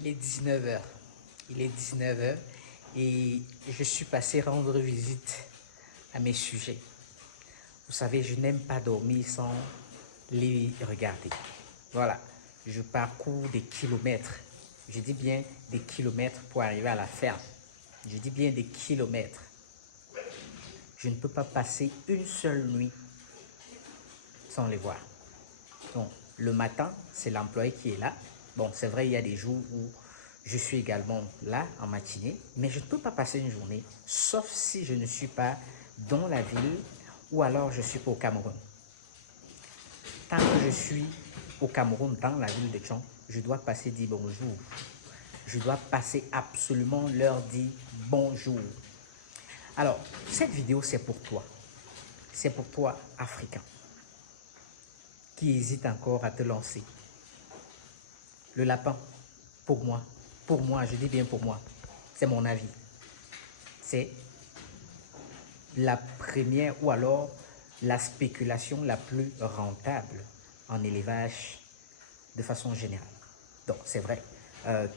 Il est 19 h. Il est 19 h et je suis passé rendre visite à mes sujets. Vous savez, je n'aime pas dormir sans les regarder. Voilà, je parcours des kilomètres. Je dis bien des kilomètres pour arriver à la ferme. Je dis bien des kilomètres. Je ne peux pas passer une seule nuit sans les voir. Donc, le matin, c'est l'employé qui est là. Bon, c'est vrai, il y a des jours où je suis également là en matinée, mais je ne peux pas passer une journée, sauf si je ne suis pas dans la ville ou alors je suis au Cameroun. Tant que je suis au Cameroun, dans la ville de Tchon, je dois passer dire bonjour. Je dois passer absolument leur dire bonjour. Alors, cette vidéo, c'est pour toi. C'est pour toi, Africain, qui hésite encore à te lancer. Le lapin, pour moi, je dis bien pour moi, c'est mon avis. C'est la première ou alors la spéculation la plus rentable en élevage de façon générale. Donc, c'est vrai,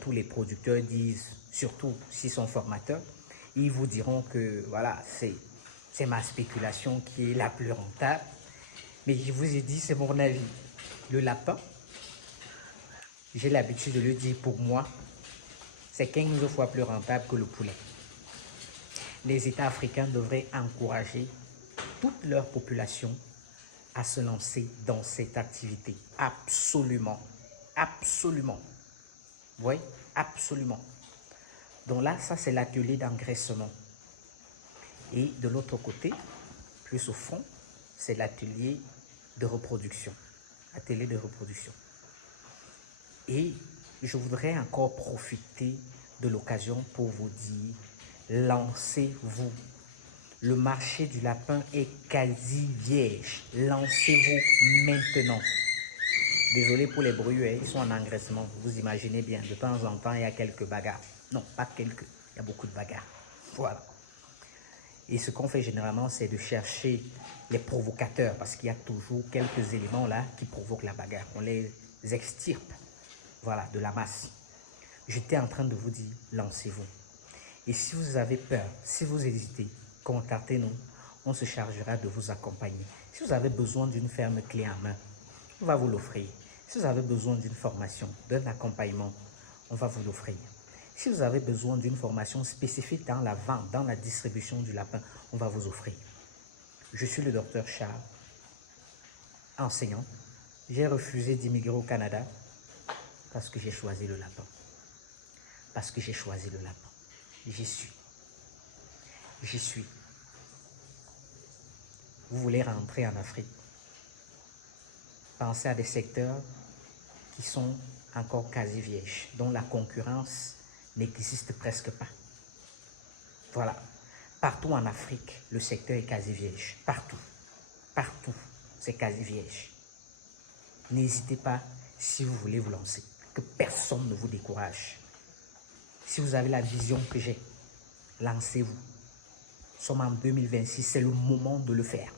tous les producteurs disent, surtout s'ils sont formateurs, ils vous diront que voilà, c'est ma spéculation qui est la plus rentable. Mais je vous ai dit, c'est mon avis. Le lapin, j'ai l'habitude de le dire pour moi, c'est 15 fois plus rentable que le poulet. Les États africains devraient encourager toute leur population à se lancer dans cette activité. Absolument. Absolument. Oui, absolument. Donc là, ça c'est l'atelier d'engraissement. Et de l'autre côté, plus au fond, c'est l'atelier de reproduction. Atelier de reproduction. Et je voudrais encore profiter de l'occasion pour vous dire, lancez-vous. Le marché du lapin est quasi vierge. Lancez-vous maintenant. Désolé pour les bruits, ils sont en engraissement. Vous imaginez bien, de temps en temps, il y a quelques bagarres. Non, pas quelques, il y a beaucoup de bagarres. Voilà. Et ce qu'on fait généralement, c'est de chercher les provocateurs, parce qu'il y a toujours quelques éléments là qui provoquent la bagarre. On les extirpe, voilà, de la masse. J'étais en train de vous dire, lancez-vous. Et si vous avez peur, si vous hésitez, contactez-nous. On se chargera de vous accompagner. Si vous avez besoin d'une ferme clé en main, on va vous l'offrir. Si vous avez besoin d'une formation, d'un accompagnement, on va vous l'offrir. Si vous avez besoin d'une formation spécifique dans la vente, dans la distribution du lapin, on va vous offrir. Je suis le docteur Charles, enseignant. J'ai refusé d'immigrer au Canada parce que j'ai choisi le lapin. Parce que j'ai choisi le lapin. J'y suis. J'y suis. Vous voulez rentrer en Afrique. Pensez à des secteurs qui sont encore quasi vierges, dont la concurrence n'existe presque pas. Voilà. Partout en Afrique, le secteur est quasi vierge. Partout. Partout, c'est quasi vierge. N'hésitez pas si vous voulez vous lancer. Que personne ne vous décourage. Si vous avez la vision que j'ai, lancez-vous. Nous sommes en 2026, c'est le moment de le faire.